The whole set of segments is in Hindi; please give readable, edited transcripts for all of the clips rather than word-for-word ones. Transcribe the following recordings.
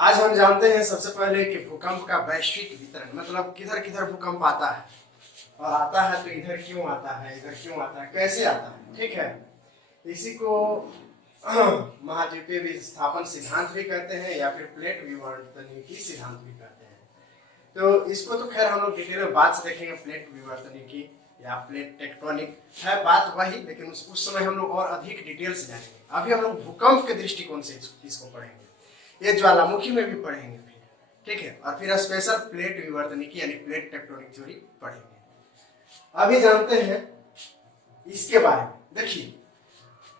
आज हम जानते हैं सबसे पहले कि भूकंप का वैश्विक वितरण मतलब किधर किधर भूकंप आता है और आता है तो इधर क्यों आता है, इधर क्यों आता है, कैसे आता है। ठीक है, इसी को महाद्वीपीय विस्थापन सिद्धांत भी कहते हैं या फिर प्लेट विवर्तनिकी सिद्धांत भी कहते हैं। तो इसको तो खैर हम लोग डिटेल में बाद से देखेंगे। प्लेट विवर्तनिकी या प्लेट टेक्टोनिक है बात वही, लेकिन उस समय हम लोग और अधिक डिटेल से जानेंगे। अभी हम लोग भूकंप के दृष्टिकोण से इसको पढ़ेंगे, ये ज्वालामुखी में भी पढ़ेंगे फिर, ठीक है, और फिर स्पेशल प्लेट विवर्तनिकी यानी प्लेट टेक्टोनिक थ्योरी पढ़ेंगे। अभी जानते हैं इसके बारे में। देखिए,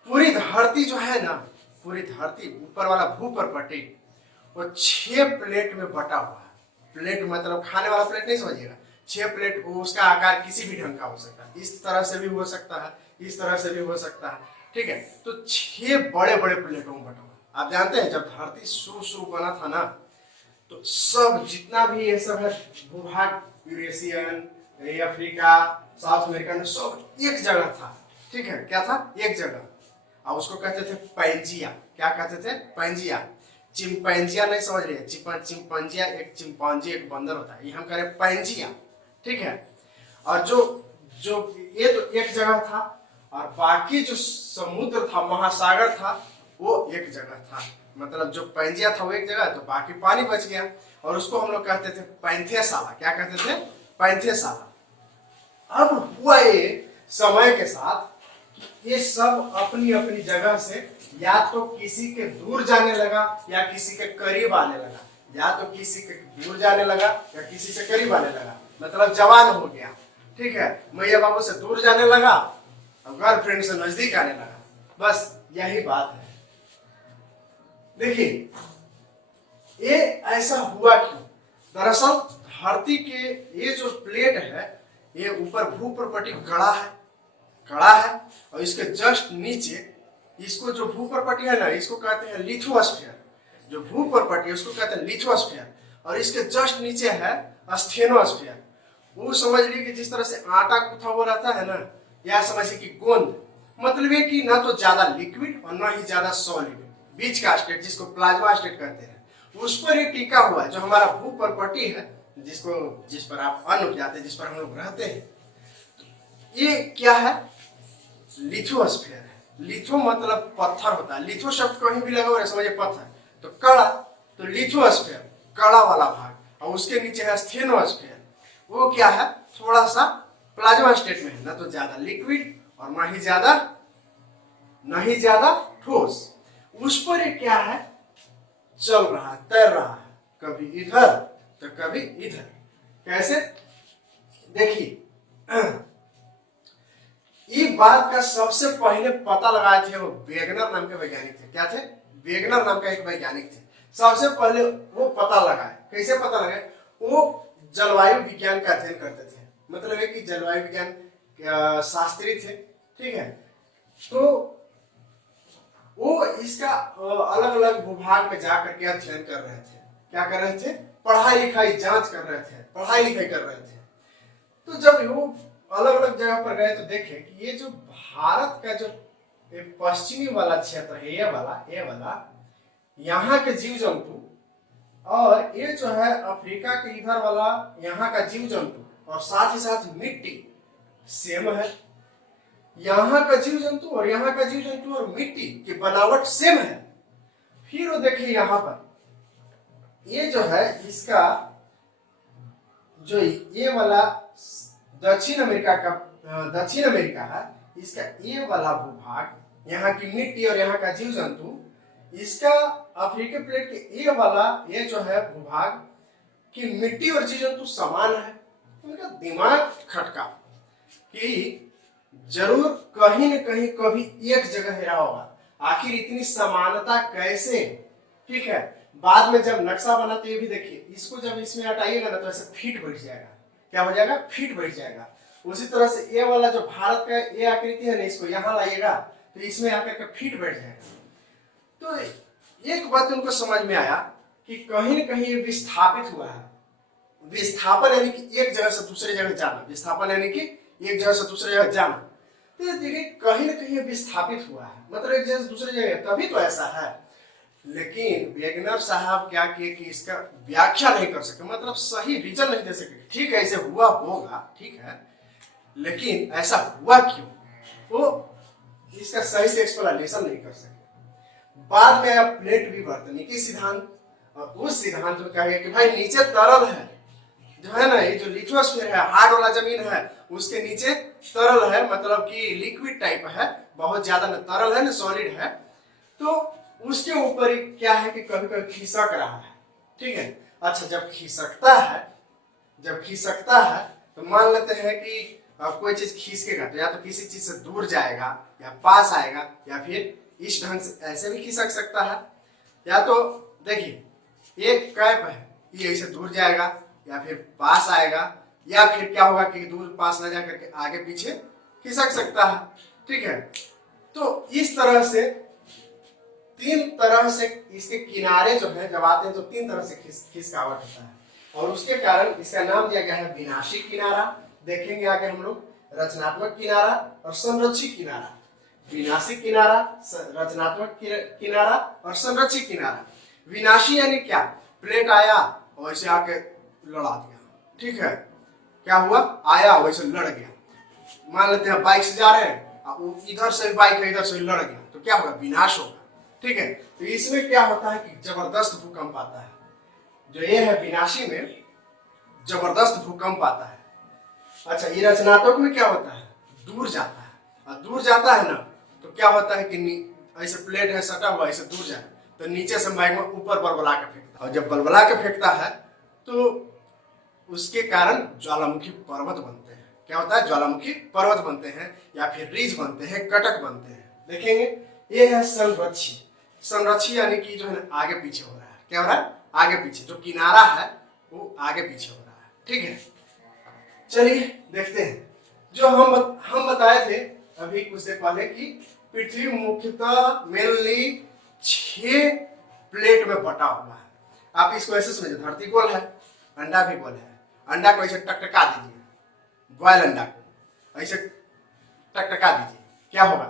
पूरी धरती जो है ना, पूरी धरती ऊपर वाला भूपर्पटी वो 6 प्लेट में बटा हुआ है। प्लेट मतलब खाने वाला प्लेट नहीं समझिएगा, 6 प्लेट, वो उसका आकार किसी भी ढंग का हो सकता है। इस तरह से भी हो सकता है, इस तरह से भी हो सकता है, ठीक है। तो 6 बड़े बड़े प्लेटों में बटा हुआ। आप जानते हैं जब धरती शुरू बना था ना, तो सब जितना भी ये सब है भूभाग, यूरेशियन, अफ्रीका, साउथ अमेरिकन, सब एक जगह था। ठीक है, क्या था? एक जगह। अब उसको कहते थे पैंजिया। क्या कहते थे? पैंजिया। चिंपैंजिया नहीं समझ रहे, चिंपैंजिया एक चिंपांजी एक बंदर होता है, ये हम कह रहे पैंजिया। ठीक है, और जो जो ये तो एक जगह था, और बाकी जो समुद्र था, महासागर था, वो एक जगह था। मतलब जो पैंजिया था वो एक जगह, तो बाकी पानी बच गया, और उसको हम लोग कहते थे पैंथेसाला। क्या कहते थे? पैंथेसाला। अब हुआ ये समय के साथ, ये सब अपनी अपनी जगह से या तो किसी के दूर जाने लगा या किसी के करीब आने लगा, या तो किसी के दूर जाने लगा या किसी से करीब आने लगा, मतलब जवान हो गया। ठीक है, मैया बाबू से दूर जाने लगा और गर्लफ्रेंड से नजदीक आने लगा, बस यही बात है। देखिए, ये ऐसा हुआ क्यों? दरअसल धरती के ये जो प्लेट है, ये ऊपर भूपर्पटी कड़ा है, और इसके जस्ट नीचे इसको जो भूपर्पटी है ना, इसको कहते हैं लिथोस्फीयर। जो भूपर्पटी है उसको कहते हैं लिथोस्फीयर, और इसके जस्ट नीचे है स्टेनोस्फीयर। वो समझ लीजिए कि जिस तरह से आटा गूथा हुआ रहता है ना, या समझिए कि गोंद, मतलब ये कि ना तो ज्यादा लिक्विड और ना ही ज्यादा सॉलिड, बीच का स्टेट जिसको प्लाज्मा स्टेट कहते हैं, उस पर ये टिका हुआ है जो हमारा भूपर्पटी है, जिस पर आप अन्न उपजाते हैं, जिस पर हम लोग रहते हैं। ये क्या है? लिथोस्फीयर है। लिथो मतलब पत्थर होता है, लिथो शब्द कहीं भी लगा हुआ है समझिए पत्थर, तो कड़ा, तो लिथोस्फीयर कड़ा वाला भाग, और उसके नीचे है स्टेनोस्फीयर। वो क्या है? थोड़ा सा प्लाज्मा स्टेट में है, ना तो ज्यादा लिक्विड और ना ही ज्यादा ठोस। उस पर ये क्या है? चल रहा है, तैर रहा है, कभी इधर तो कभी इधर। कैसे? देखिए, ये बात का सबसे पहले पता लगाए थे वो वेगनर नाम के वैज्ञानिक थे। क्या थे? वेगनर नाम का एक वैज्ञानिक थे। सबसे पहले वो पता लगाए। कैसे पता लगाए? वो जलवायु विज्ञान का अध्ययन करते थे, मतलब है कि जलवायु विज्ञान शास्त्री थे। ठीक है, तो वो इसका अलग अलग भूभाग में जाकर के अध्ययन कर रहे थे। क्या कर रहे थे? पढ़ाई लिखाई जांच कर रहे थे, पढ़ाई लिखाई कर रहे थे। तो जब वो अलग अलग जगह पर गए तो देखे कि ये जो भारत का जो पश्चिमी वाला क्षेत्र है, ये वाला यहाँ के जीव जंतु, और ये जो है अफ्रीका के इधर वाला यहाँ का जीव जंतु, और साथ ही साथ मिट्टी सेम है। यहाँ का जीव जंतु और यहाँ का जीव जंतु और मिट्टी की बनावट सेम है। फिर वो देखिए यहाँ पर ये जो है इसका जो ये वाला दक्षिण अमेरिका है, इसका ये वाला भूभाग, यहाँ की मिट्टी और यहाँ का जीव जंतु, इसका अफ्रीकी प्लेट के ये वाला ये जो है भूभाग की मिट्टी और जीव जंतु समान है। उनका दिमाग खटका कि जरूर कहीं न कहीं कभी एक जगह रहा होगा, आखिर इतनी समानता कैसे? ठीक है, बाद में जब नक्शा बना तो ये भी देखिए, इसको जब इसमें हटाइएगा ना तो ऐसे फीट बैठ जाएगा। क्या हो जाएगा? फीट बैठ जाएगा। उसी तरह से ये वाला जो भारत का ये आकृति है ना, इसको यहाँ लाइएगा तो इसमें आकर फीट बैठ जाएगा। तो एक बात उनको समझ में आया कि कहीं न कहीं ये विस्थापित हुआ है। विस्थापन यानी कि एक जगह से दूसरी जगह जाना, विस्थापन यानी कि एक जगह से दूसरी जगह जाना। तो देखिए कहीं न कहीं विस्थापित हुआ है, मतलब एक जगह से दूसरी जगह, तभी तो ऐसा है। लेकिन वेगनर साहब क्या किए कि इसका व्याख्या नहीं कर सके, मतलब सही रीजन नहीं दे सके। ठीक है, ऐसे हुआ होगा, ठीक है, लेकिन ऐसा हुआ क्यों, वो इसका सही से एक्सप्लेनेशन नहीं कर सके। बाद में अब प्लेट विवर्तनिकी सिद्धांत, और उस सिद्धांत में कहा गया कि भाई नीचे तरल है, जो है ना, ये जो लिथोस्फीयर है, हार्ड वाला जमीन है, उसके नीचे तरल है, मतलब कि लिक्विड टाइप है, बहुत ज्यादा न तरल है न सॉलिड है। तो उसके ऊपर क्या है कि कभी कभी खिसक रहा है, ठीक है। अच्छा, जब खिसकता है तो मान लेते हैं कि कोई चीज खिसकेगा तो या तो किसी चीज से दूर जाएगा या पास आएगा, या फिर इस ढंग से ऐसे भी खिसक सकता है। या तो देखिए एक कैप है, ये ऐसे दूर जाएगा या फिर पास आएगा, या फिर क्या होगा कि दूर पास ना जाकर के आगे पीछे खिसक सकता है, ठीक है। तो इस तरह से तीन तरह से इसके किनारे जो है जब आते हैं तो तीन तरह से खिसकावट होता है, और उसके कारण इसका नाम दिया गया है विनाशी किनारा। देखेंगे आगे हम लोग रचनात्मक किनारा और संरक्षित किनारा। विनाशी किनारा, रचनात्मक किनारा और संरक्षित किनारा। विनाशी यानी क्या, प्लेट आया और ऐसे आके लड़ा दिया, ठीक है, क्या हुआ, आया वैसे लड़ गया। मान लेते हैं बाइक से जा रहे हैं, इधर से बाइक है, इधर से लड़ गया, तो क्या होगा, विनाश होगा, ठीक है। तो इसमें क्या होता है कि जबरदस्त भूकंप आता है। जो ये है विनाशी में जबरदस्त भूकंप आता है। अच्छा, ये रचनात्मक में क्या होता है, दूर जाता है, और दूर जाता है ना तो क्या होता है कि ऐसे प्लेट है सटा हुआ, ऐसे दूर जाए तो नीचे से मैग्मा ऊपर बलबला के फेंकता है, और जब बलबला के फेंकता है तो उसके कारण ज्वालामुखी पर्वत बनते हैं। क्या होता है, ज्वालामुखी पर्वत बनते हैं, या फिर रिज बनते हैं, कटक बनते हैं। देखेंगे ये है संरक्षी। संरक्षी यानी कि जो है आगे पीछे हो रहा है, क्या हो रहा है, आगे पीछे, जो किनारा है वो आगे पीछे हो रहा है, ठीक है। चलिए देखते हैं, जो हम बताए थे अभी कुछ देर पहले कि पृथ्वी मुख्यतः मेनली 6 प्लेट में बटा हुआ है। आप इसको ऐसे समझिए, धरती गोल है, अंडा भी गोल है, अंडा को ऐसे टकटका दीजिए, बॉयल अंडा को ऐसे टकटका दीजिए, क्या होगा,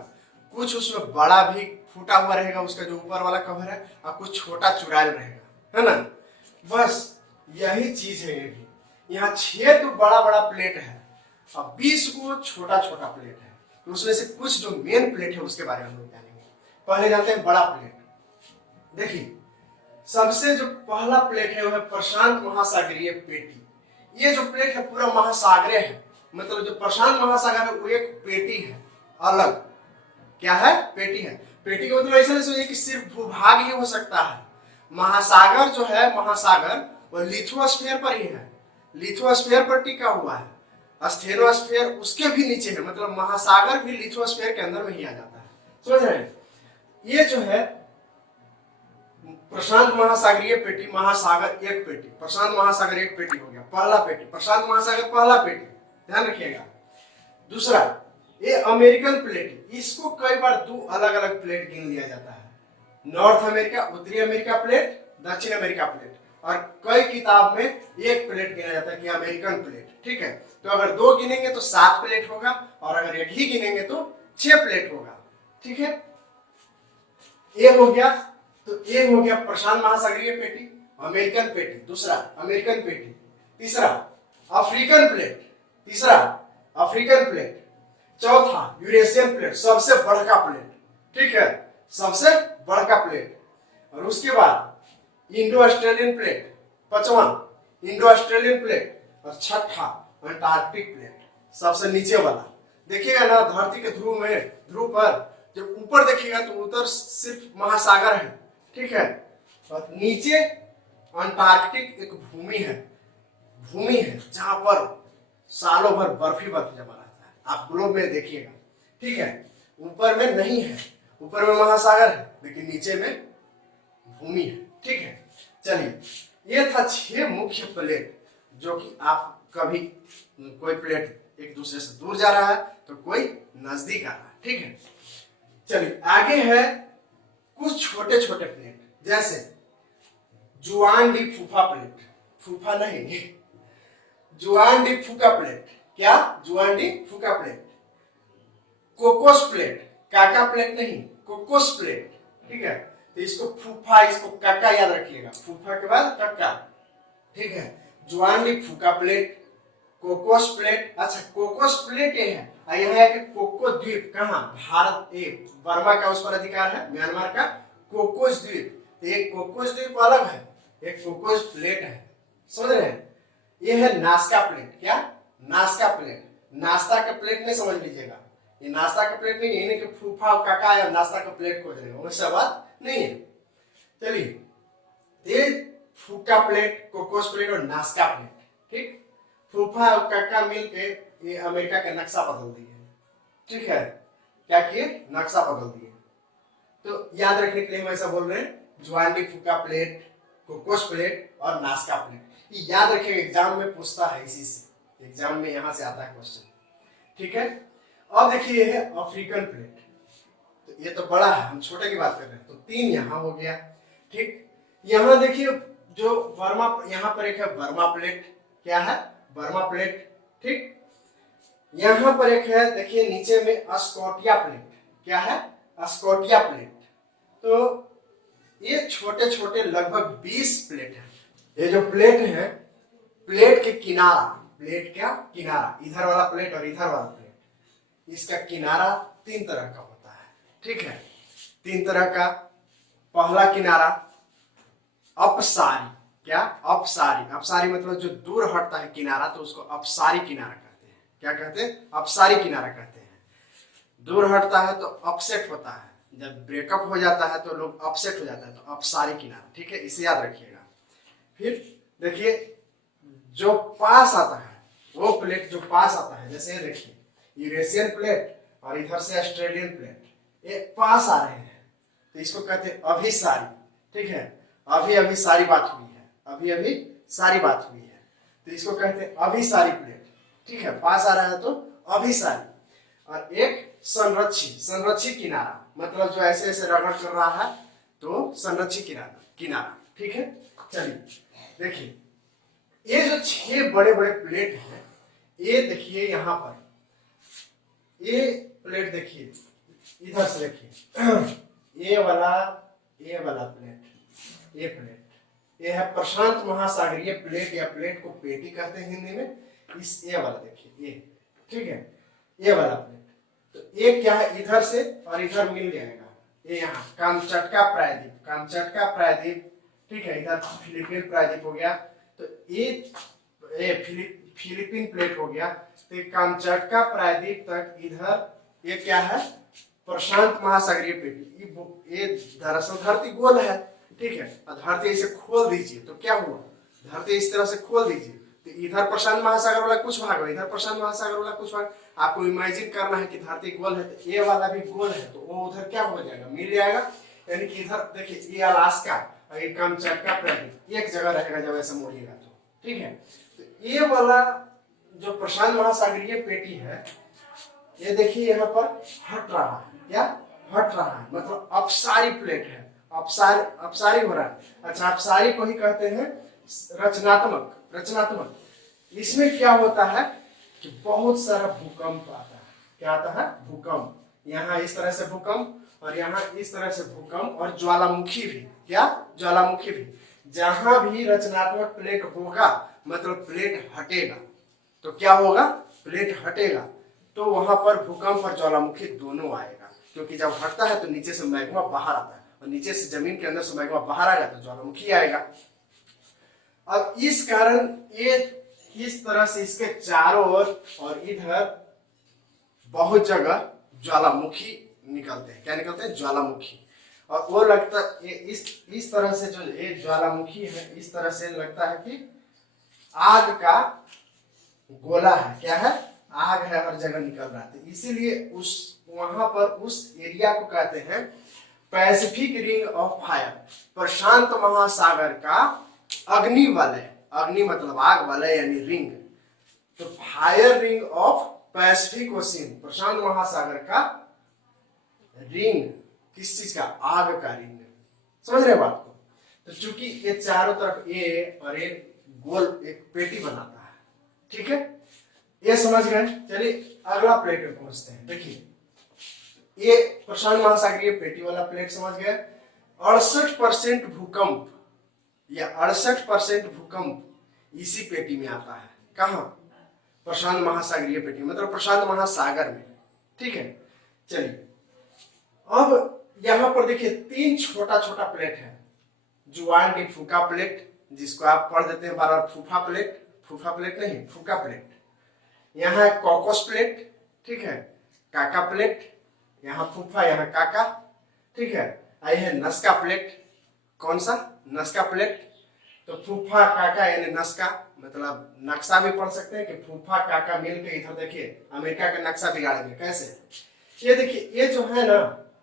कुछ उसमें बड़ा भी फूटा हुआ रहेगा, उसका जो ऊपर वाला कवर है, और कुछ छोटा चुड़ैल रहेगा, है ना। बस यही चीज है ये भी। यहाँ 6 तो बड़ा बड़ा प्लेट है और 20 को छोटा छोटा प्लेट है। तो उसमें से कुछ जो मेन प्लेट है उसके बारे में हम लोग जानेंगे। पहले जानते हैं बड़ा प्लेट। देखिए, सबसे जो पहला प्लेट है वो है प्रशांत महासागरीय पेटी। ये जो प्लेट है पूरा महासागरीय है, मतलब जो प्रशांत महासागर है वो एक पेटी है अलग। क्या है, पेटी है। पेटी का मतलब ऐसा नहीं सोचिए कि सिर्फ भूभाग ही हो सकता है। महासागर जो है, महासागर वो लिथोस्फीयर पर ही है, लिथोस्फीयर पर टिका हुआ है। स्टेनोस्फीयर उसके भी नीचे है, मतलब महासागर भी लिथोस्फीयर के अंदर में ही आ जाता है, समझ रहे हैं। ये जो है प्रशांत महासागरीय पेटी, महासागर एक पेटी, प्रशांत महासागर एक पेटी हो गया, पहला पेटी, प्रशांत महासागर पहला पेटी, ध्यान रखिएगा। दूसरा ये अमेरिकन प्लेट, इसको कई बार 2 अलग अलग प्लेट गिन लिया जाता है, नॉर्थ अमेरिका, उत्तरी अमेरिका प्लेट, दक्षिण अमेरिका प्लेट, और कई किताब में एक प्लेट गिना जाता है कि अमेरिकन प्लेट, ठीक है। तो अगर 2 गिनेंगे तो 7 प्लेट होगा, और अगर एक ही गिनेंगे तो 6 प्लेट होगा, ठीक है। ये हो गया, तो ये हो गया प्रशांत महासागरीय पेटी, अमेरिकन पेटी, दूसरा अमेरिकन पेटी, तीसरा अफ्रीकन प्लेट, तीसरा अफ्रीकन प्लेट, चौथा यूरेशियन प्लेट, सबसे बड़का प्लेट, ठीक है, सबसे बड़का प्लेट। और उसके बाद इंडो ऑस्ट्रेलियन प्लेट, पांचवा इंडो ऑस्ट्रेलियन प्लेट, और छठा अंटार्कटिक प्लेट, सबसे नीचे वाला। देखिएगा ना, धरती के ध्रुव पर जब ऊपर देखिएगा तो उधर सिर्फ महासागर है, ठीक है, और नीचे अंटार्कटिक एक भूमि है जहां पर सालों भर बर्फ ही बर्फ जमा रहता है। आप ग्लोब में देखिएगा, ठीक है, ऊपर में नहीं है, ऊपर में महासागर है लेकिन नीचे में भूमि है, ठीक है। चलिए, ये था 6 मुख्य प्लेट, जो कि आप कभी कोई प्लेट एक दूसरे से दूर जा रहा है तो कोई नजदीक आ रहा है, ठीक है। चलिए आगे है कुछ छोटे छोटे प्लेट, जैसे जुआन डी फूफा प्लेट, फूफा नहीं, जुआन डी फूका प्लेट, क्या, जुआन डी फूका प्लेट, कोकोस प्लेट, काका प्लेट नहीं, कोकोस प्लेट, ठीक है, तो इसको फूफा, इसको कक्का याद रखिएगा, फूफा के बाद कक्का, ठीक है। ज्वाइंट फूका प्लेट, कोकोस प्लेट। अच्छा, कोकोस प्लेट ये है, यहाँ है कि कोको द्वीप कहाँ, भारत, बर्मा का उस पर अधिकार है, म्यांमार का कोकोस द्वीप। तो एक कोकोस द्वीप अलग है, एक कोकोस प्लेट है, समझ रहे हैं। ये है नाश्ता प्लेट। क्या, नाश्ता प्लेट, नाश्ता का प्लेट नहीं समझ लीजिएगा, ये नाश्ता का प्लेट नहीं है, कि फूफा और काका या नाश्ता का प्लेट खोज रहे हो, वैसा बात नहीं है। चलिए, ये फूका प्लेट, कोकोस प्लेट और नाश्ता प्लेट, ठीक। फूफा और काका मिलके ये अमेरिका का नक्शा बदल दिए, ठीक है। क्या किए, नक्शा बदल दिए। तो याद रखने के लिए हम ऐसा बोल रहे हैं, ज्वाइंट फूका प्लेट, कोकोस प्लेट और नाश्ता प्लेट। ये याद रखिए, एग्जाम में पूछता है, इसी से एग्जाम में यहाँ से आता है क्वेश्चन, ठीक है। अब देखिए, ये है अफ्रीकन प्लेट। तो ये तो बड़ा है, हम छोटे की बात कर रहे हैं, तो 3 यहाँ हो गया, ठीक। यहाँ देखिए, जो बर्मा, यहाँ पर एक है बर्मा प्लेट। क्या है, बर्मा प्लेट, ठीक। यहाँ पर एक है, देखिए नीचे में स्कॉटिया प्लेट। क्या है, स्कॉटिया प्लेट। तो ये छोटे छोटे लगभग 20 प्लेट है। ये जो प्लेट है, प्लेट के किनारा, प्लेट क्या किनारा, इधर वाला प्लेट और इधर वाला प्लेट, इसका किनारा 3 तरह का होता है, ठीक है। 3 तरह का। पहला किनारा अपसारी। क्या, अपसारी, अपसारी मतलब जो दूर हटता है किनारा, तो उसको अपसारी किनारा कहते हैं। क्या कहते हैं, अपसारी किनारा कहते हैं। दूर हटता है तो अपसेट होता है, जब ब्रेकअप हो जाता है तो लोग अपसेट हो जाता है, तो अपसारी किनारा, ठीक है, इसे याद रखिएगा। फिर देखिए, जो पास आता है, वो प्लेट जो पास आता है, जैसे देखिए यूरेशियन प्लेट और इधर से ऑस्ट्रेलियन प्लेट, ये पास आ रहे हैं, तो इसको कहते हैं अभिसारी, ठीक है। अभी अभी सारी बात हुई है, अभी अभी सारी बात हुई है, तो इसको कहते हैं अभिसारी प्लेट, ठीक है। पास आ रहा है तो अभिसारी। और एक संरक्षी, संरक्षी किनारा, मतलब जो ऐसे ऐसे रगड़ कर रहा है, तो संरक्षी किनारा, किनारा, ठीक है। चलिए देखिए, ये जो 6 बड़े बड़े प्लेट हैं, ये देखिए यहाँ पर, ये प्लेट देखिए, इधर से देखिए, ये वाला प्लेट, ये प्लेट, ये है प्रशांत महासागरीय प्लेट, या प्लेट को पेटी कहते हैं हिंदी में। इस ये वाला देखिए, ये, ठीक है, ये वाला प्लेट। तो ये क्या है, इधर से और इधर मिल जाएगा, ये यहाँ कामचटका प्रायद्वीप, कामचटका प्रायद्वीप, ठीक है। इधर फिलीपीन प्रायद्वीप हो गया, तो ये फिलीपीन प्लेट हो गया। तो ये कामचटका प्रायद्वीप तक, इधर ये क्या है, प्रशांत महासागरीय प्लेट। ये दरअसल धरती गोल है, ठीक है। धरती इसे खोल दीजिए तो क्या हुआ, धरती इस तरह से खोल दीजिए, तो इधर प्रशांत महासागर वाला कुछ भाग, इधर प्रशांत महासागर वाला कुछ भाग। आपको इमेजिन करना है कि धरती गोल है, तो ये वाला भी गोल है, तो वो उधर क्या हो जाएगा, मिल जाएगा। यानी कि इधर देखिए, ये अलास्का और ये कामचटका प्रायद्वीप एक जगह रहेगा जब ऐसे मोड़िएगा तो, ठीक है। तो ये वाला जो प्रशांत महासागरीय पेटी है, ये देखिए यहाँ पर हट रहा है। क्या, हट रहा है, मतलब अपसारी प्लेट है, अपसारी हो रहा है। अच्छा, अपसारी को ही कहते हैं रचनात्मक, रचनात्मक। इसमें क्या होता है कि बहुत सारा भूकंप आता है। क्या आता है, भूकंप। यहाँ इस तरह से भूकंप, और यहाँ इस तरह से भूकंप, और ज्वालामुखी भी। क्या, ज्वालामुखी भी। जहां भी रचनात्मक प्लेट होगा, मतलब प्लेट हटेगा, तो क्या होगा, प्लेट हटेगा, तो वहां पर भूकंप और ज्वालामुखी दोनों आएगा। क्योंकि जब हटता है तो नीचे से मैग्मा बाहर आता है, और नीचे से जमीन के अंदर से मैग्मा बाहर आएगा तो ज्वालामुखी आएगा। अब इस कारण ये इस तरह से इसके चारों ओर और इधर बहुत जगह ज्वालामुखी निकलते हैं। क्या निकलते हैं, ज्वालामुखी। और वो लगता है इस तरह से, जो ये ज्वालामुखी है, इस तरह से लगता है कि आग का गोला है। क्या है, आग है, हर जगह निकल रहा है। इसीलिए उस वहां पर उस एरिया को कहते हैं पैसिफिक रिंग ऑफ फायर, प्रशांत महासागर का अग्नि वलय। अग्नि मतलब आग, वलय यानी रिंग, तो fire ring of Pacific Ocean, प्रशांत महासागर का रिंग। किस चीज का, आग का रिंग। समझ रहे बात को। तो चूंकि ये चारों तरफ ये और ये गोल एक पेटी बनाता है, ठीक है, ये समझ गए। चलिए अगला प्लेट में पहुंचते हैं। देखिए, ये प्रशांत महासागरीय पेटी वाला प्लेट समझ गए। 68% भूकंप या 68% भूकंप इसी पेटी में आता है। कहाँ? प्रशांत महासागरीय पेटी, मतलब प्रशांत महासागर में। ठीक है, चलिए अब यहां पर देखिए 3 छोटा छोटा प्लेट है। जुआन डी फूका प्लेट, जिसको आप पढ़ देते हैं बार बार फूफा प्लेट, फूफा प्लेट नहीं फूका प्लेट। यहाँ है कॉकस प्लेट, ठीक है, काका प्लेट, यहाँ फूफा यहाँ काका, ठीक है। आई है नस्का प्लेट। कौन सा? नस्का प्लेट। तो फूफा काका यानी नस्का, मतलब नक्शा भी पढ़ सकते हैं कि फूफा काका मिलकर इधर देखिए अमेरिका का नक्शा बिगाड़ेंगे। कैसे? ये देखिए, ये जो है ना,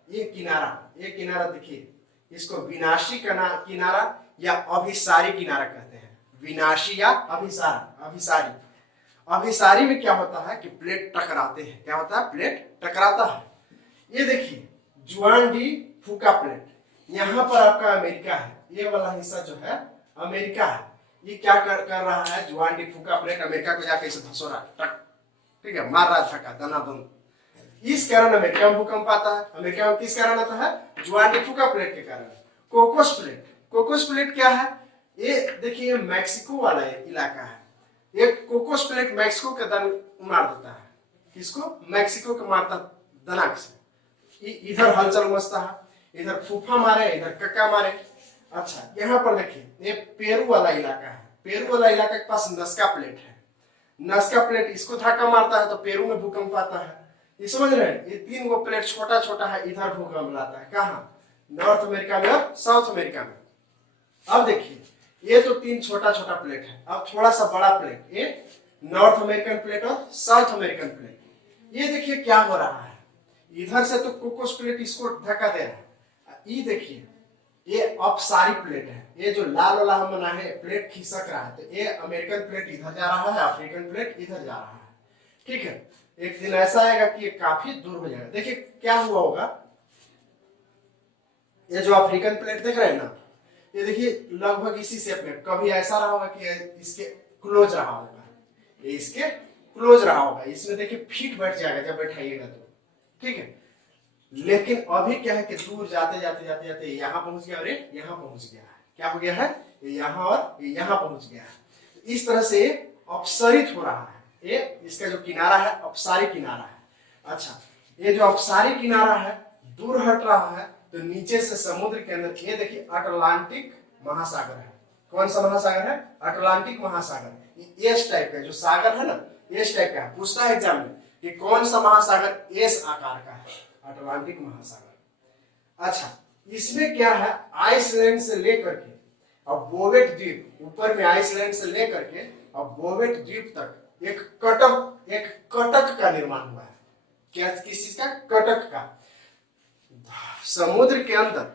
ये किनारा देखिए, इसको विनाशी किनारा या अभिसारी किनारा कहते हैं। विनाशी या अभिसारी। अभिसारी में क्या होता है कि प्लेट टकराते हैं। क्या होता है? प्लेट टकराता है। ये देखिए जुआन डी फूका प्लेट, यहाँ पर आपका अमेरिका है, ये वाला हिस्सा जो है अमेरिका है। ये क्या कर रहा है? जुआन डी फूका प्लेट अमेरिका को जाके इसे धसो रहा है, ठीक है, मार रहा धक्का दनादन। इस कारण अमेरिका में भूकंप आता है। अमेरिका में किस कारण आता है? जुआन डी फूका प्लेट के कारण। कोकोस प्लेट क्या है? ये देखिए मैक्सिको वाला इलाका है। ये कोकोस प्लेट मैक्सिको के दन मार देता है। किसको? मैक्सिको के मारता दनाक से। इधर हलचल मचता है, इधर फूफा मारे, इधर कक्का मारे। अच्छा, यहाँ पर देखिए ये पेरू वाला इलाका है। पेरू वाला इलाका के पास नस्का प्लेट है। नस्का प्लेट इसको धक्का मारता है तो पेरू में भूकंप आता है। ये समझ रहे हैं? ये 3 गो प्लेट छोटा छोटा है, इधर भूकंप लाता है। कहाँ? नॉर्थ अमेरिका में और साउथ अमेरिका में। अब देखिए ये तो 3 छोटा छोटा प्लेट है। अब थोड़ा सा बड़ा प्लेट, ये नॉर्थ अमेरिकन प्लेट और साउथ अमेरिकन प्लेट। ये देखिए क्या हो रहा है, इधर से तो कोकोस प्लेट इसको धक्का दे रहा है। ये देखिए ये अपसारी प्लेट है। ये जो लाल वाला हम बना है प्लेट खिसक रहा है, तो ये अमेरिकन प्लेट इधर जा रहा है, अफ्रीकन प्लेट इधर जा रहा है। ठीक है, एक दिन ऐसा आएगा कि ये काफी दूर हो जाएगा। देखिए क्या हुआ होगा, ये जो अफ्रीकन प्लेट देख रहे हैं ना, ये देखिए लगभग इसी शेप में। कभी ऐसा रहा होगा कि इसके क्लोज रहा होगा, ये इसके क्लोज रहा होगा। इसमें देखिए फिट बैठ जाएगा जब बैठाइएगा तो, ठीक है। लेकिन अभी क्या है कि दूर जाते जाते जाते जाते यहाँ पहुंच गया और ये यहाँ पहुंच गया है। क्या हो गया है? यहाँ और यहाँ पहुंच गया है। इस तरह से अपसरित हो रहा है। ये इसका जो किनारा है अपसारी किनारा है। अच्छा, ये जो अपसारी किनारा है दूर हट रहा है, तो नीचे से समुद्र के अंदर ये देखिए अटलांटिक महासागर है। कौन सा महासागर है? अटलांटिक महासागर। एस टाइप का जो सागर है ना, एस टाइप का है। पूछता है एग्जाम में कि कौन सा महासागर एस आकार का है? अटलांटिक महासागर। अच्छा, इसमें क्या है, आइसलैंड से लेकर के अब बोवेट द्वीप, ऊपर में आइसलैंड से लेकर के अब बोवेट द्वीप तक एक कटक का निर्माण हुआ है। क्या? किस चीज का? कटक का। समुद्र के अंदर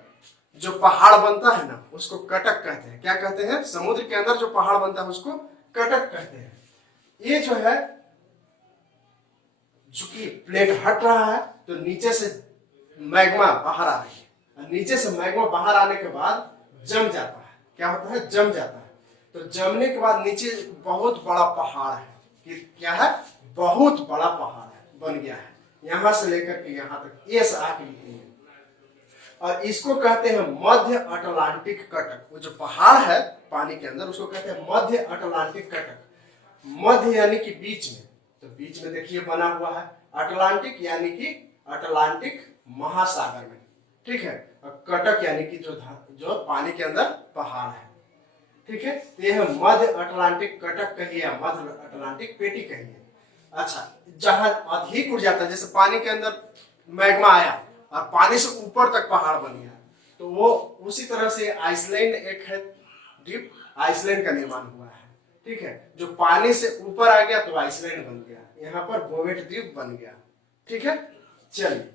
जो पहाड़ बनता है ना उसको कटक कहते हैं। क्या कहते हैं? समुद्र के अंदर जो पहाड़ बनता है उसको कटक कहते हैं। ये जो है चूंकि प्लेट हट रहा है तो नीचे से मैग्मा बाहर आ रही है। नीचे से मैग्मा बाहर आने के बाद जम जाता है। क्या होता है? जम जाता है। तो जमने के बाद नीचे बहुत बड़ा पहाड़ है। क्या है? बहुत बड़ा पहाड़ है, बन गया है। यहां से लेकर के यहां तक एस आके लिखी है, और इसको कहते हैं मध्य अटलांटिक कटक। वो जो पहाड़ है पानी के अंदर उसको कहते हैं मध्य अटलांटिक कटक। मध्य यानी कि बीच में, तो बीच में देखिए बना हुआ है। अटलांटिक यानी कि अटलांटिक महासागर में, ठीक है। और कटक यानी कि जो पानी के अंदर पहाड़ है, ठीक है। तो यह मध्य अटलांटिक कटक कहिए या मध्य अटलांटिक पेटी कहिए। अच्छा, जहां अधिक उड़ जाता है, जैसे पानी के अंदर मैग्मा आया और पानी से ऊपर तक पहाड़ बन गया, तो वो उसी तरह से आइसलैंड एक है द्वीप, आइसलैंड का निर्माण हुआ है, ठीक है। जो पानी से ऊपर आ गया तो आइसलैंड बन गया, यहाँ पर बोवेट द्वीप बन गया, ठीक है। चलिए,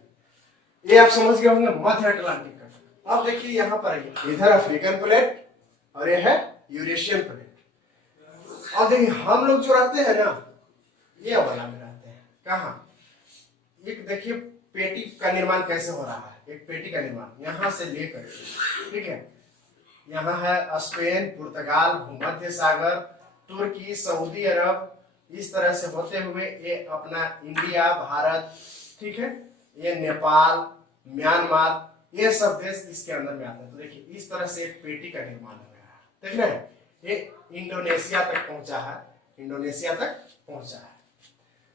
ये आप समझ गए होंगे मध्य अटलांटिक का। अब देखिए यहाँ पर आइए, इधर अफ्रीकन प्लेट और ये है यूरेशियन प्लेट। अब देखिए हम लोग जो रहते हैं ना, ये वाला में रहते हैं। कहाँ? एक देखिए पेटी का निर्माण कैसे हो रहा है। एक पेटी का निर्माण यहाँ से लेकर, ठीक है, यहाँ है स्पेन, पुर्तगाल, भूमध्य सागर, तुर्की, सऊदी अरब, इस तरह से होते हुए ये अपना इंडिया, भारत, ठीक है, ये नेपाल, म्यांमार, ये सब देश इसके अंदर में आते हैं। तो देखिए इस तरह से एक पेटी का निर्माण हो रहा है, देख रहे हैं, ये इंडोनेशिया तक पहुंचा है, इंडोनेशिया तक पहुंचा है।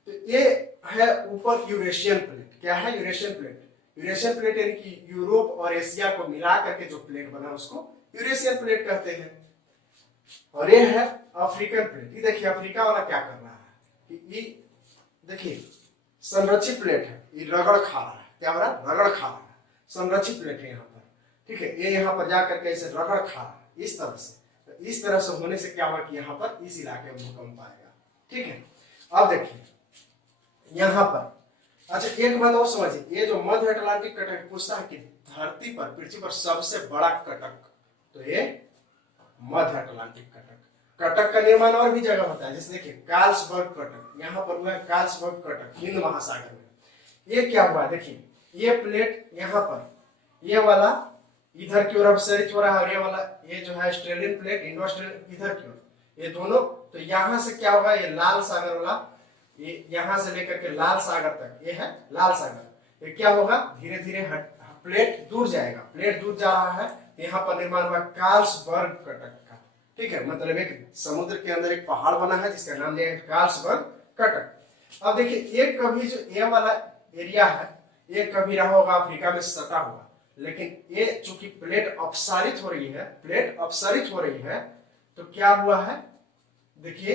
तो ये है ऊपर यूरेशियन प्लेट। क्या है यूरेशियन प्लेट? यूरेशियन प्लेट यानी कि यूरोप और एशिया को मिला करके जो प्लेट बना उसको यूरेशियन प्लेट कहते हैं। और ये है अफ्रीकन प्लेट। ये देखिए अफ्रीका वाला क्या कर रहा है कि ये देखिए संरक्षित प्लेट है, ये रगड़ खा रहा है। क्या हो रहा है? रगड़ खा रहा है। संरक्षित प्लेट है यहाँ पर, ठीक है। ये यहाँ पर जाकर के ऐसे रगड़ खा रहा है इस तरह से। तो इस तरह से होने से क्या हुआ कि यहाँ पर इस इलाके में भूकंप आएगा, ठीक है। अब देखिए यहाँ पर, अच्छा एक बात और समझिए, ये जो मध्य अटलांटिक कटक पूछता है कि धरती पर, पृथ्वी पर सबसे बड़ा कटक, तो ये मध्य अटलांटिक कटक। कटक का निर्माण और भी जगह होता है, जैसे देखिए कार्लसबर्ग कटक, यहाँ पर हुआ है कार्लसबर्ग कटक हिंद महासागर में। ये क्या हुआ देखिए, ये प्लेट यहाँ पर, ये वाला इधर की ओर अपसरित हो रहा है और ये वाला, ये जो है ऑस्ट्रेलियन प्लेट इंडो ऑस्ट्रेलियन इधर की ओर, ये दोनों। तो यहाँ से क्या होगा, ये लाल सागर वाला, ये यहाँ से लेकर के लाल सागर तक, ये है लाल सागर, ये क्या होगा धीरे धीरे प्लेट दूर जाएगा। प्लेट दूर जा रहा है, यहाँ पर निर्माण हुआ कार्लसबर्ग कटक का, ठीक है। मतलब एक समुद्र के अंदर एक पहाड़ बना है जिसका नाम दिया है कार्लसबर्ग कटक। अब देखिए एक कभी जो ये वाला एरिया है, ये कभी रहा होगा अफ्रीका में सटा हुआ, लेकिन ये चूंकि प्लेट अपसारित हो रही है, प्लेट अपसारित हो रही है, तो क्या हुआ है देखिए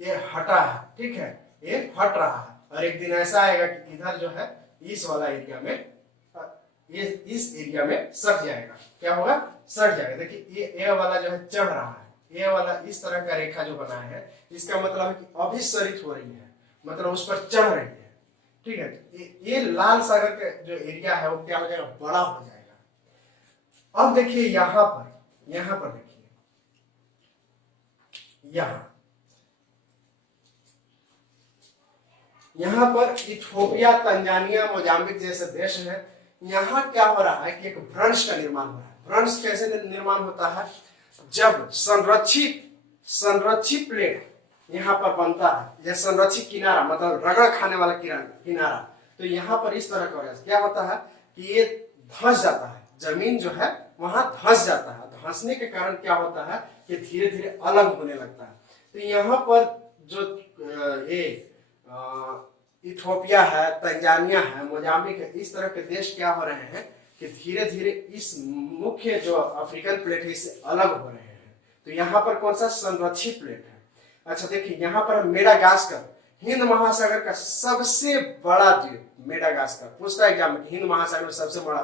ये हटा है, ठीक है, ये हट रहा है। और एक दिन ऐसा आएगा कि इधर जो है इस वाला एरिया में, ये इस एरिया में सट जाएगा। क्या होगा? सट जाएगा। देखिए ये वाला जो है चढ़ रहा है, ये वाला इस तरह का रेखा जो बना है, इसका मतलब है कि अभिसरित हो रही है, मतलब उस पर चढ़ रही है, ठीक है। ये लाल सागर का जो एरिया है वो क्या हो जाएगा, बड़ा हो जाएगा। अब देखिए यहाँ पर देखिए, यहाँ पर इथियोपिया, तंजानिया, मोजाम्बिक जैसे देश है। यहाँ क्या हो रहा है कि एक भ्रंश का निर्माण हो रहा है। भ्रंश कैसे निर्माण होता है? जब संरक्षित प्लेट यहाँ पर बनता है, यह संरक्षित किनारा मतलब रगड़ खाने वाला किनारा, तो यहाँ पर इस तरह का क्या होता है कि ये धंस जाता है, जमीन जो है वहां धंस जाता है। धंसने के कारण क्या होता है कि धीरे धीरे अलग होने लगता है। तो यहाँ पर जो ये इथियोपिया है, तंजानिया है, मोजाम्बिक है, इस तरह के देश क्या हो रहे हैं कि धीरे धीरे इस मुख्य जो अफ्रीकन प्लेट है इससे अलग हो रहे हैं। तो यहाँ पर कौन सा संरक्षित प्लेट है? अच्छा देखिए यहाँ पर मेडागास्कर, हिंद महासागर का सबसे बड़ा द्वीप मेडागास्कर। पूछता है एग्जाम में हिंद महासागर में सबसे बड़ा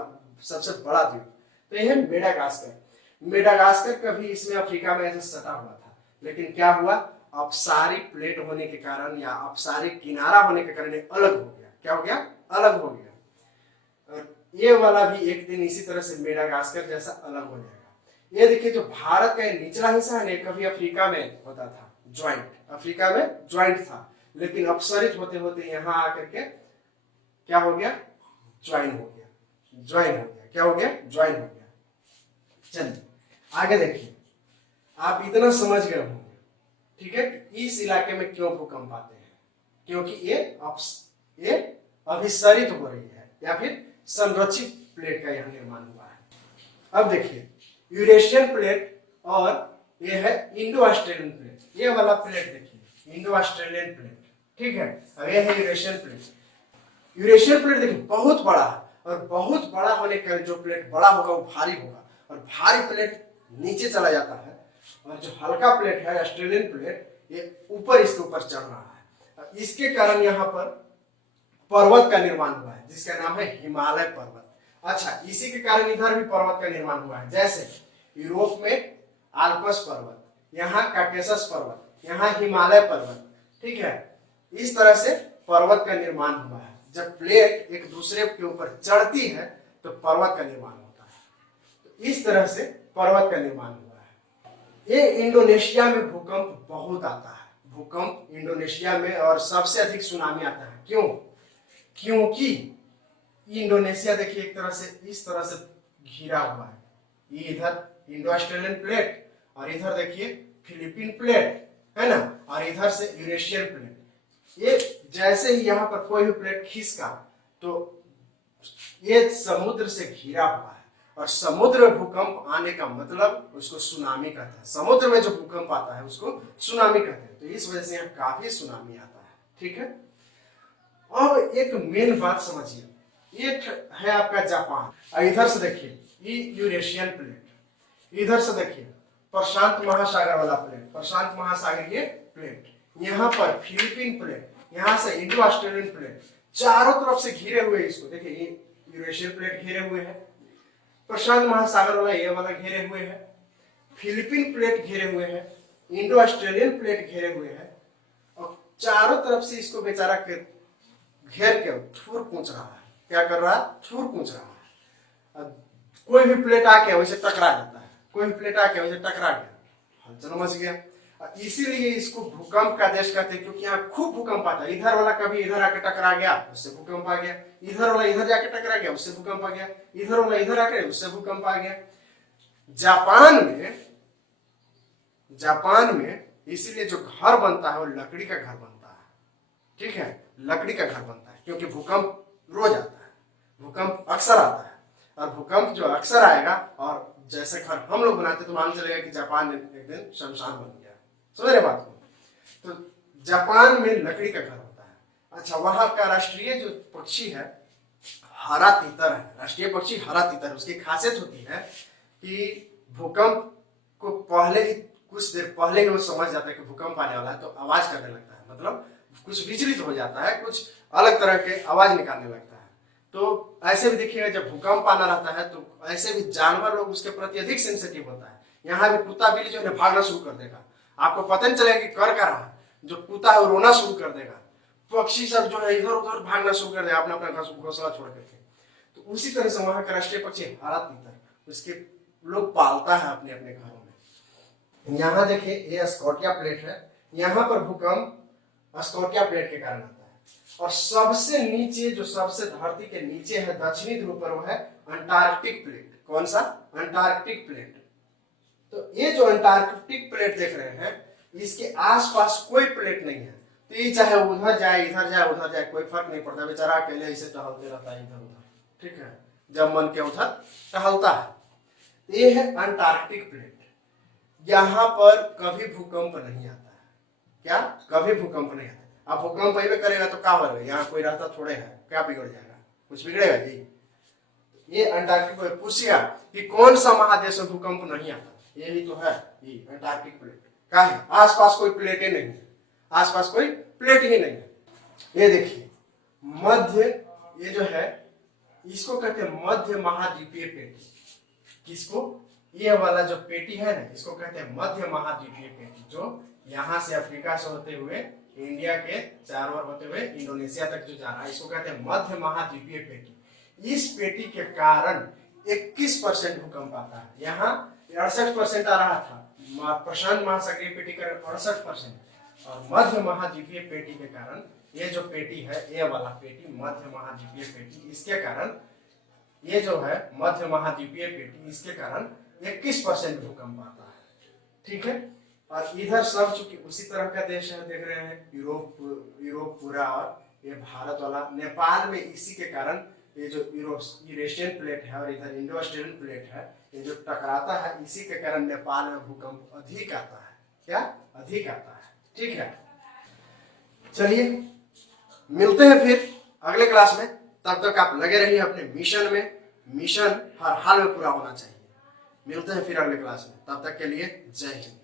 द्वीप, तो यह मेडागास्कर। मेडागास्कर कभी इसमें अफ्रीका में ऐसे सटा हुआ था, लेकिन क्या हुआ, अपसारी प्लेट होने के कारण या अपसारी किनारा होने के कारण अलग हो गया। क्या हो गया? अलग हो गया। और ये वाला भी एक दिन इसी तरह से मेडागास्कर जैसा अलग हो जाएगा। ये देखिए जो भारत का निचला हिस्सा है ना, कभी अफ्रीका में होता था ज्वाइंट, अफ्रीका में ज्वाइंट था, लेकिन अपसरित होते होते यहाँ आकर के क्या हो गया, ज्वाइन हो गया। क्या हो गया? ज्वाइन हो गया। चलिए आगे देखिए, आप इतना समझ गए होंगे, ठीक है, इस इलाके में क्यों भूकंप आते हैं? क्योंकि ये अभिसरित हो रही है या फिर संरक्षित प्लेट का यहाँ निर्माण हुआ है। अब देखिए यूरेशियन प्लेट और ये है इंडो ऑस्ट्रेलियन प्लेट। ये वाला प्लेट देखिए इंडो ऑस्ट्रेलियन प्लेट, ठीक है। अब ये है यूरेशियन प्लेट। यूरेशियन प्लेट देखिए बहुत बड़ा है, और बहुत बड़ा होने के कारण जो प्लेट बड़ा होगा वो भारी होगा, और भारी प्लेट नीचे चला जाता है, और जो हल्का प्लेट है ऑस्ट्रेलियन प्लेट, ये ऊपर इसके ऊपर चढ़ रहा है। इसके कारण यहाँ पर पर्वत का निर्माण हुआ है जिसका नाम है हिमालय पर्वत। अच्छा इसी के कारण इधर भी पर्वत का निर्माण हुआ है, जैसे यूरोप में आल्प्स पर्वत, यहाँ काकेशस पर्वत, यहाँ हिमालय पर्वत, ठीक है। इस तरह से पर्वत का निर्माण हुआ है। जब प्लेट एक दूसरे के ऊपर चढ़ती है तो पर्वत का निर्माण होता है। तो इस तरह से पर्वत का निर्माण हुआ है। ये इंडोनेशिया में भूकंप बहुत आता है, भूकंप इंडोनेशिया में, और सबसे अधिक सुनामी आता है। क्यों? क्योंकि इंडोनेशिया देखिए एक तरह से इस तरह से घिरा हुआ है। ये इधर इंडो ऑस्ट्रेलियन प्लेट, और इधर देखिए फिलीपीन प्लेट है ना, और इधर से यूरेशियन प्लेट। ये जैसे ही यहाँ पर कोई भी प्लेट खिसका तो ये समुद्र से घिरा हुआ है, और समुद्र में भूकंप आने का मतलब उसको सुनामी कहते हैं। समुद्र में जो भूकंप आता है उसको सुनामी कहते हैं। तो इस वजह से यहाँ काफी सुनामी आता है। ठीक है, अब एक मेन बात समझिए, ये है आपका जापान, और इधर से देखिए ये यूरेशियन प्लेट, इधर से देखिए प्रशांत महासागर वाला प्लेट, प्रशांत महासागरीय प्लेट, यहाँ पर फिलीपीन प्लेट, यहाँ से इंडो ऑस्ट्रेलियन प्लेट, चारों तरफ से घिरे हुए इसको देखिए, ये यूरेशियन प्लेट घिरे हुए है, प्रशांत महासागर वाला ये वाला घेरे हुए है, फिलीपीन प्लेट घेरे हुए है, इंडो ऑस्ट्रेलियन प्लेट घेरे हुए है, और चारों तरफ से इसको बेचारा के घेर के थूर पूछ रहा है। क्या कर रहा है? थूर पूछ रहा है। कोई भी प्लेट आके वैसे टकरा जाता है, कोई भी प्लेट आके वैसे टकरा गया, हलचल मच गया। इसीलिए इसको भूकंप का देश कहते हैं, क्योंकि यहाँ खूब भूकंप आता है। इधर वाला कभी इधर आके टकरा गया, उससे भूकंप आ गया, इधर वाला इधर जाके टकरा गया, उससे भूकंप आ गया, इधर वाला इधर आके उससे भूकंप आ गया। जापान में इसीलिए जो घर बनता है वो लकड़ी का घर बनता है। ठीक है, लकड़ी का घर बनता है, क्योंकि भूकंप रोज आता है, भूकंप अक्सर आता है, और भूकंप जो अक्सर आएगा, और जैसे घर हम लोग बनाते तो मालूम चलेगा कि जापान एक दिन शमशान बन गया। समझ रहे बात को? तो जापान में लकड़ी का घर होता है। अच्छा, वहां का राष्ट्रीय जो पक्षी है हरा तीतर है, राष्ट्रीय पक्षी हरा तीतर। उसकी खासियत होती है कि भूकंप को पहले ही, कुछ देर पहले ही वो समझ जाता है कि भूकंप आने वाला है, तो आवाज करने लगता है, मतलब कुछ विचलित हो जाता है, कुछ अलग तरह के आवाज निकालने लगता है। तो ऐसे भी देखिएगा, जब भूकंप आना रहता है तो ऐसे भी जानवर लोग उसके प्रति अधिक सेंसिटिव होता है। यहाँ भी कुत्ता बिल्ली जो है भागना शुरू कर देगा, आपको पता नहीं चलेगा कि कर क्या रहा है। जो कुत्ता है वो रोना शुरू कर देगा, पक्षी सब जो है इधर उधर भागना शुरू कर देगा अपना अपना घोंसला छोड़ करके। तो उसी तरह से वहां का राष्ट्रीय पक्षी हरा तीतर, उसके लोग पालता है अपने अपने घरों में। यहाँ देखिए ये स्कॉटिया प्लेट है, यहाँ पर भूकंप स्कॉटिया प्लेट के कारण आता है। और सबसे नीचे, जो सबसे धरती के नीचे है दक्षिणी ध्रुव पर, वो है अंटार्कटिक प्लेट। कौन सा? Antarctic plate. तो ये जो अंटार्कटिक प्लेट देख रहे हैं, इसके आसपास कोई प्लेट नहीं है, तो ये चाहे उधर जाए इधर जाए उधर जाए कोई फर्क नहीं पड़ता, बेचारा अकेले इसे टहलते रहता है इधर उधर। ठीक है, जब मन के उधर टहलता है। ये है अंटार्कटिक प्लेट, यहाँ पर कभी भूकंप नहीं आता है। क्या? कभी भूकंप नहीं आता। अब भूकंप अबे करेगा तो क्या होगा? यहाँ कोई रहता थोड़े है, क्या बिगड़ जाएगा? कुछ बिगड़ेगा जी? ये अंटार्कटिक पूछिएगा कि कौन सा महादेश में भूकंप नहीं आता, यही तो है ये अंटार्कटिक प्लेट। क्या है? आसपास कोई प्लेट ही नहीं है, आसपास कोई प्लेट ही नहीं है। ये देखिए मध्य, ये जो है इसको कहते हैं मध्य महाद्वीपीय पेटी। किसको? ये वाला जो पेटी है ना, इसको कहते हैं मध्य महाद्वीपीय पेटी, जो यहाँ से अफ्रीका से होते हुए इंडिया के चारों ओर होते हुए इंडोनेशिया तक जो जा रहा है, इसको कहते हैं मध्य महाद्वीपीय पेटी। इस पेटी के कारण 21% भूकंप आता है। यहाँ 68% आ रहा था, प्रशांत महासागरीय पेटी का 68%, और मध्य महाद्वीपीय पेटी के कारण, ये जो पेटी है ये वाला पेटी मध्य महाद्वीपीय पेटी, इसके कारण ये जो है मध्य महाद्वीपीय पेटी, इसके कारण 21% भूकंप आता है। ठीक है, और इधर सब चूंकि उसी तरह का देश है, देख रहे हैं यूरोप पूरा, और ये भारत वाला, नेपाल में इसी के कारण ये जो यूरेशियन प्लेट है और इधर इंडो ऑस्ट्रेलियन प्लेट है, ये जो टकराता है, इसी के कारण नेपाल में भूकंप अधिक आता है। क्या? अधिक आता है। ठीक है, चलिए मिलते हैं फिर अगले क्लास में। तब तक आप लगे रहिए अपने मिशन में, मिशन हर हाल में पूरा होना चाहिए। मिलते हैं फिर अगले क्लास में, तब तक के लिए जय हिंद।